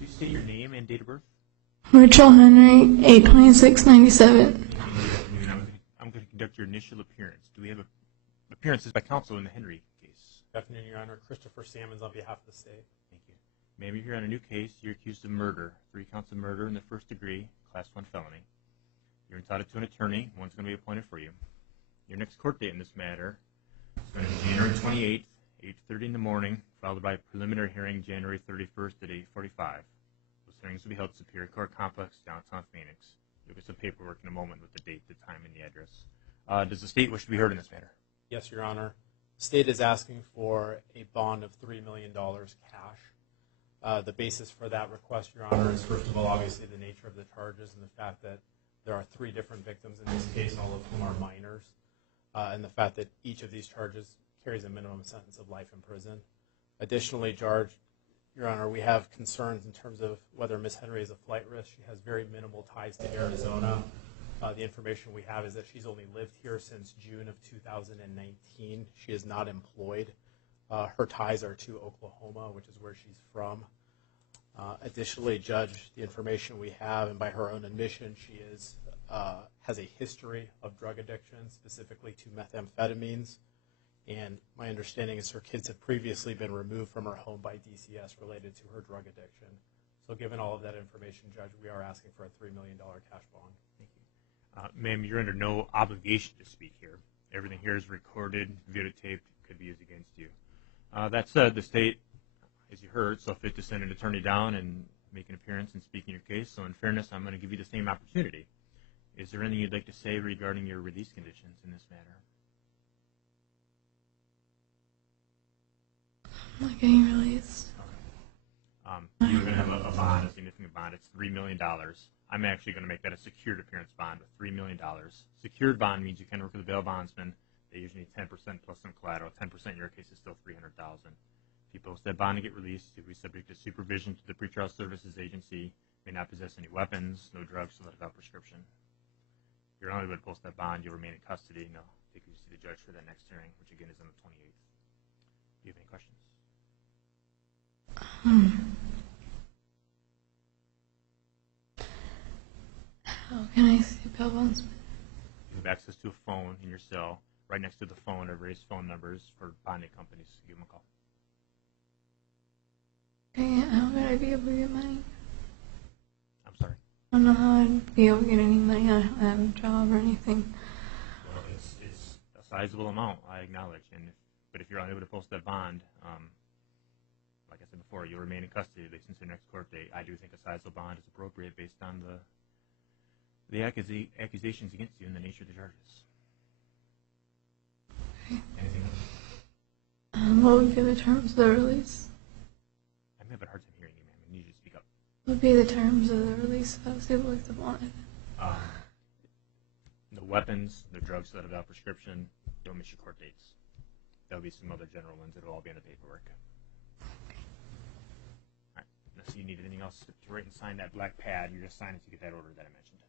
Please state your name and date of birth. Rachel Henry, 8/26/97. I'm going to conduct your initial appearance. Do we have appearances by counsel in the Henry case? Good afternoon, Your Honor. Christopher Sammons on behalf of the state. Thank you. Ma'am, you're here on a new case. You're accused of murder. 3 counts of murder in the first degree, class 1 felony. You're entitled to an attorney. One's going to be appointed for you. Your next court date in this matter is going to be January 28th, 8:30 in the morning, followed by a preliminary hearing January 31st at 8:45. Those hearings will be held at Superior Court Complex, downtown Phoenix. You'll get some paperwork in a moment with the date, the time, and the address. Does the state wish to be heard in this matter? Yes, Your Honor. The state is asking for a bond of $3 million cash. The basis for that request, Your Honor, is first of all, obviously, the nature of the charges and the fact that there are 3 different victims in this case, all of whom are minors, and the fact that each of these charges carries a minimum sentence of life in prison. Additionally, Your Honor, we have concerns in terms of whether Ms. Henry is a flight risk. She has very minimal ties to Arizona. The information we have is that she's only lived here since June of 2019. She is not employed. Her ties are to Oklahoma, which is where she's from. Additionally, Judge, the information we have, and by her own admission, she has a history of drug addiction, specifically to methamphetamines. And my understanding is her kids have previously been removed from her home by DCS related to her drug addiction. So given all of that information, Judge, we are asking for a $3 million cash bond. Thank you. Ma'am, you're under no obligation to speak here. Everything here is recorded, videotaped, could be used against you. That said, the state, as you heard, saw fit to send an attorney down and make an appearance and speak in your case. So in fairness, I'm going to give you the same opportunity. Is there anything you'd like to say regarding your release conditions in this matter? I'm not getting released. Okay. You're going to have a bond, a significant bond. It's $3 million. I'm actually going to make that a secured appearance bond of $3 million. Secured bond means you can work with a bail bondsman. They usually need 10% plus some collateral. 10% in your case is still $300,000. If you post that bond and get released, you'll be subject to supervision to the pretrial services agency. May not possess any weapons, no drugs, so without prescription. If you're unable to post that bond, you'll remain in custody, and they'll take you to see the judge for that next hearing, which again is on the 28th. Do you have any questions? How can I see bail bondsman? You have access to a phone in your cell. Right next to the phone are various phone numbers for bonding companies. Give them a call. Okay, how would I be able to get money? I'm sorry? I don't know how I'd be able to get any money. I don't have a job or anything. Well, it's a sizable amount, I acknowledge. But if you're unable to post that bond, like I said before, you'll remain in custody at least until your next court date. I do think a sizable bond is appropriate based on the accusations against you and the nature of the charges. Okay. Anything else? What would be the terms of the release? I'm having a hard time hearing you, ma'am. I need you to speak up. What would be the terms of the release if I was able to get the bond? No weapons, no drugs without prescription. Don't miss your court dates. There'll be some other general ones. It'll all be on the paperwork. All right. Unless you need anything else to write and sign that black pad, you're just signing to get that order that I mentioned.